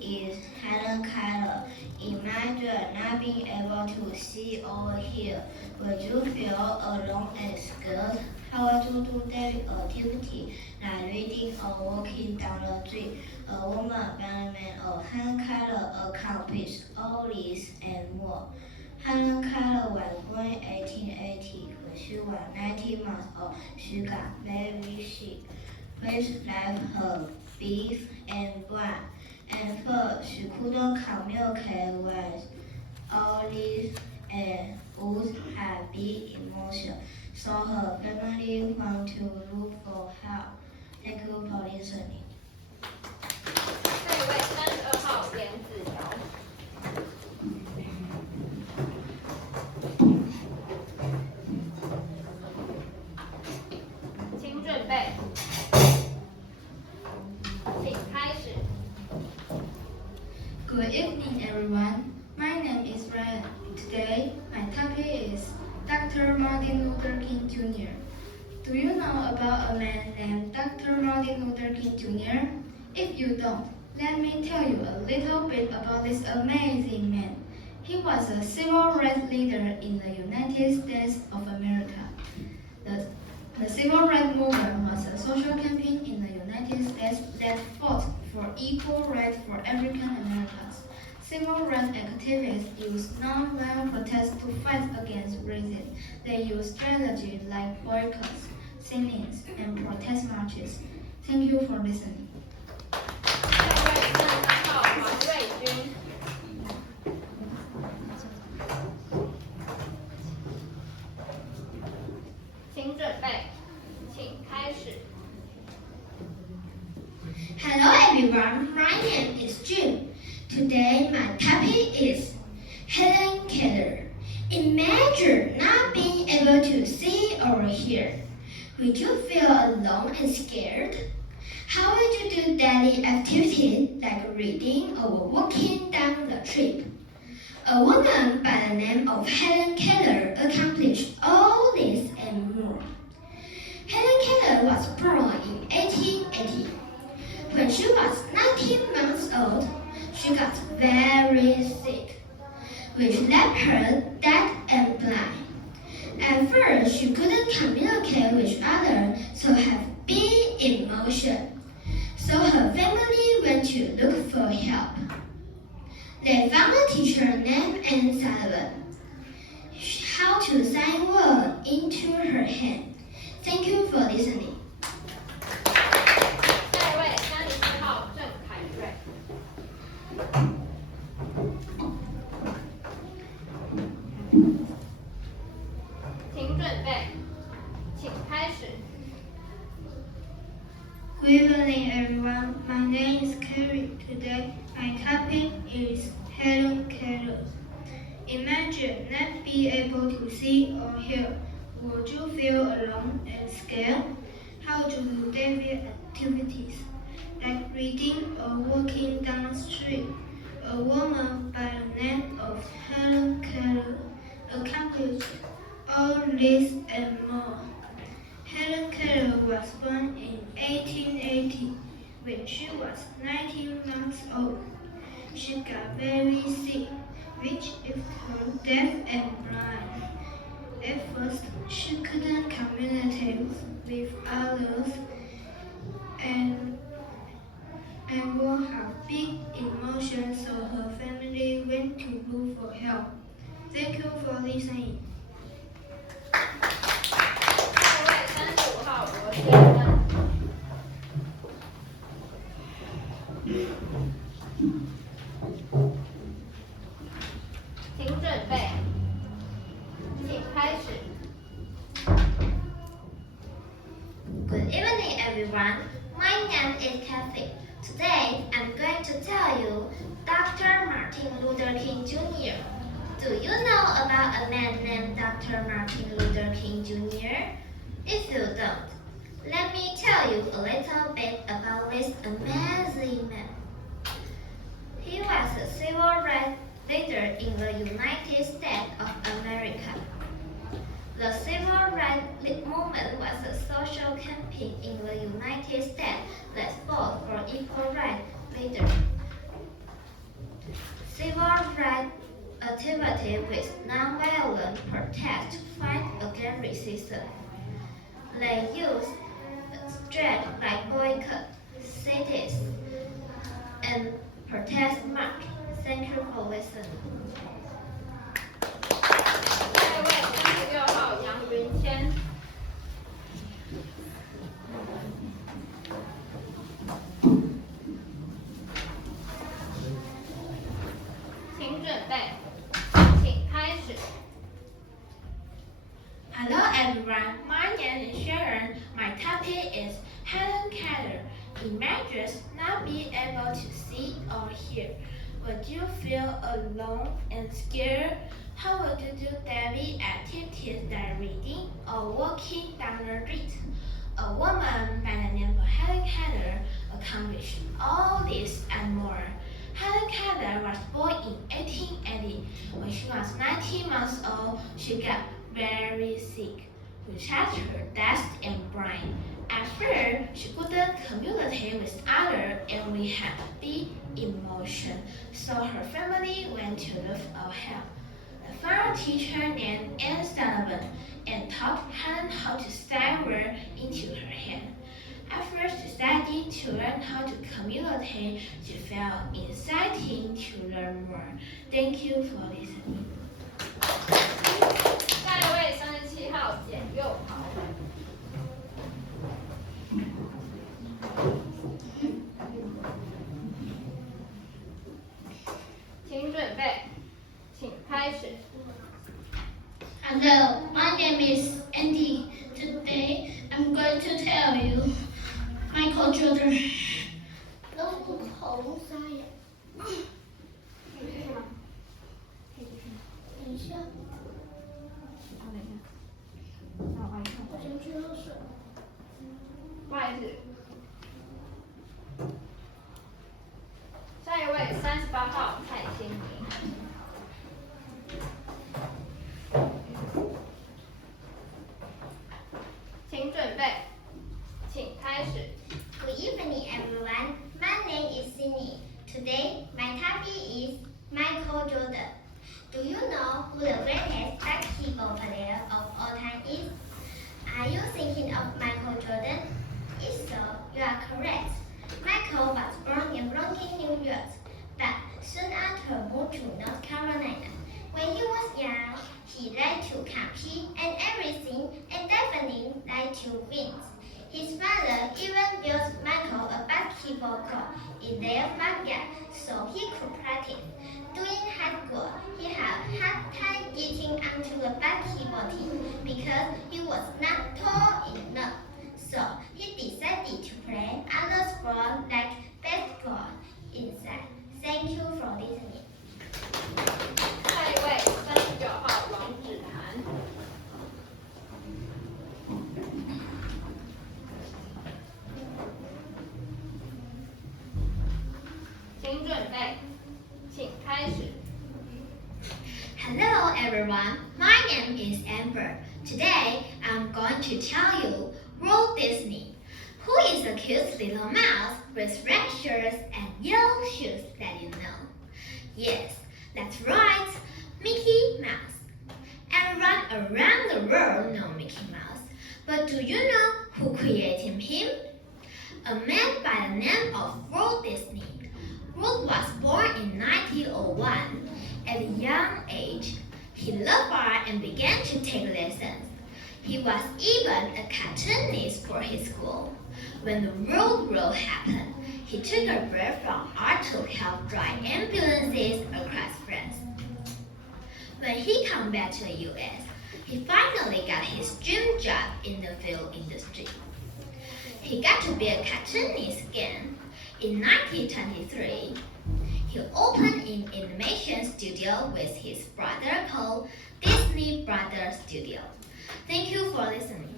is Helen Keller. Imagine not being able to see or hear. Would you feel alone and scared? How would you do daily activity like reading or walking down the street? A woman by the name of Helen Keller accomplished all this and more. Helen Keller was born in 1880. When she was 19 months old, she got very sick, which left her deaf and blind. And first, she couldn't communicate with others and would have big emotion. So her family went to look for help. Thank you for listening. 下一位32号严子瑶。请准备，请开始。Good evening, everyone. My name is Ryan. Today, my topic is Dr. Martin Luther King Jr. Do you know about a man named Dr. Martin Luther King Jr.? If you don't, let me tell you a little bit about this amazing man. He was a civil rights leader in the United States of America. The civil rights movement was a social campaign in the United States that fought for equal rights for African Americans. Civil rights activists used non-violent protests to fight against racism. They used strategies like boycotts, sit-ins, and protest marches. Thank you for listening. 下一位33号黄瑞君。请准备，请开始。Hello everyone, my name is June. Today my topic is Helen Keller. Imagine not being able to see or hear. Would you feel alone and scared? How would you do daily activities like reading or walking down the street? A woman by the name of Helen Keller accomplished all this and more. Helen Keller was born in 1880. When she was 19 months old, she got very sick, which left her deaf and blind. At first, she couldn't communicate with others, so had big emotion. So her family went to look for help. They found a teacher named Anne Sullivan. How to sign words into her hand. Thank you for listening. 下一位34号郑凯瑞。请准备，请开始。Good evening, everyone. My name is Carrie. Today, my topic is Helen Keller. Imagine not being able to see or hear. Would you feel alone and scared? How to do daily activities like reading or walking down the street? A woman by the name of Helen Keller accomplished all this and more. Helen Keller was born in 1880. When she was 19 months old, she got very sick, which left her deaf and blind. At first, she couldn't communicate with others and would have big emotions, so her family went to look for help. Thank you for listening. 下一位35号罗先生。请准备，请开始。Good evening, everyone. My name is Kathy. Today, I'm going to tell you Dr. Martin Luther King Jr. Do you know about a man named Dr. Martin Luther King Jr.? If you don't, let me tell you a little bit about this amazing man. He was a civil rights leader in the United States of America. The civil rights movement was a social campaign in the United States that fought for equal rights. civil rights activity with non-violent protest to fight against racism. They use strategies like boycott, cities, and protest march. Thank you for listening. 下一位36号杨云谦。请准备，请开始。Hello everyone, my name is Sharon. My topic is Helen Keller. Images not being able to see or hear. Would you feel alone and scared? How would you do daily activities like reading or walking down the street? A woman by the name of Helen Keller accomplished all this and more. Helen Keller was born in 1880. When she was 19 months old, she got very sick, which had her deaf and blind. At first, she couldn't communicate with others and we had big emotion, so her family went to look for help. They found a teacher named Anne Sullivan and taught Helen how to say words into her hand. After deciding to learn how to communicate, she felt exciting to learn more. Thank you for listening. 下一位37号简佑豪。请准备，请开始。Hello, my name is Andy. Today I'm going to tell you Michael Jordan. 都不红沙呀。等一下，我先去喝水。不好意思。下一位38号蔡欣明。请准备，请开始。Good evening, everyone. My name is Sydney. Today, my topic is Michael Jordan. Do you know who the greatest basketball player of all time is? Are you thinking of Michael Jordan? If so, you are correct. Michael was born in Brooklyn, New York, but soon after moved to North Carolina. When he was young, he liked to compete and everything, and definitely liked to win. His father even built Michael a basketball court in their backyard so he could practice. During high school, he had hard time getting onto the basketball team because he was not tall enough. So he decided to play other sports like basketball instead. Thank you for listening. 下一位39号王芷涵。请准备，请开始。Hello everyone, my name is Amber. Today I'm going to tell you Walt Disney. Who is the cute little mouse with red shirts and yellow shoes that you know? Yes, that's right, Mickey Mouse. Everyone around the world knows Mickey Mouse. But do you know who created him? A man by the name of Walt Disney. Walt was born in 1901. At a young age, he loved art and began to take lessons. He was even a cartoonist for his school. When the World War happened, he took a break from art to help drive ambulances across France. When he came back to the US, he finally got his dream job in the film industry. He got to be a cartoonist again. In 1923, he opened an animation studio with his brother called Disney Brothers Studio. Thank you for listening.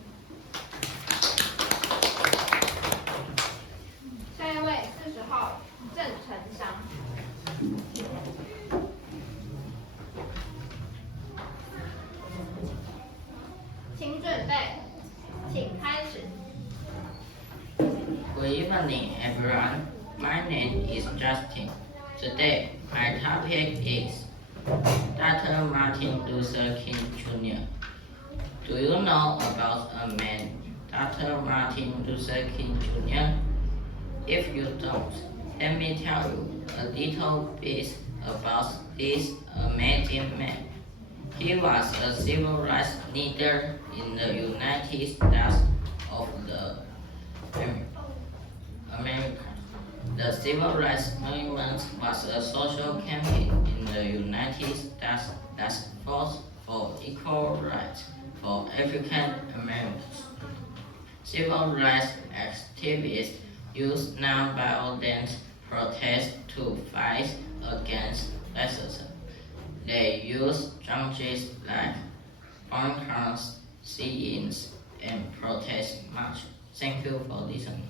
下一位40号郑成祥。请准备，请开始。Good evening, everyone. My name is Justin. Today, My topic is Dr. Martin Luther King Jr. Do you know about a man, Dr. Martin Luther King Jr.? If you don't, let me tell you a little bit about this amazing man. He was a civil rights leader in the United States of America. The civil rights movement was a social campaign in the United States that fought for equal rights for African Americans. Civil rights activists used nonviolent protest to fight against racism. They used strategies like bunkers, sit-ins, and protest marches. Thank you for listening.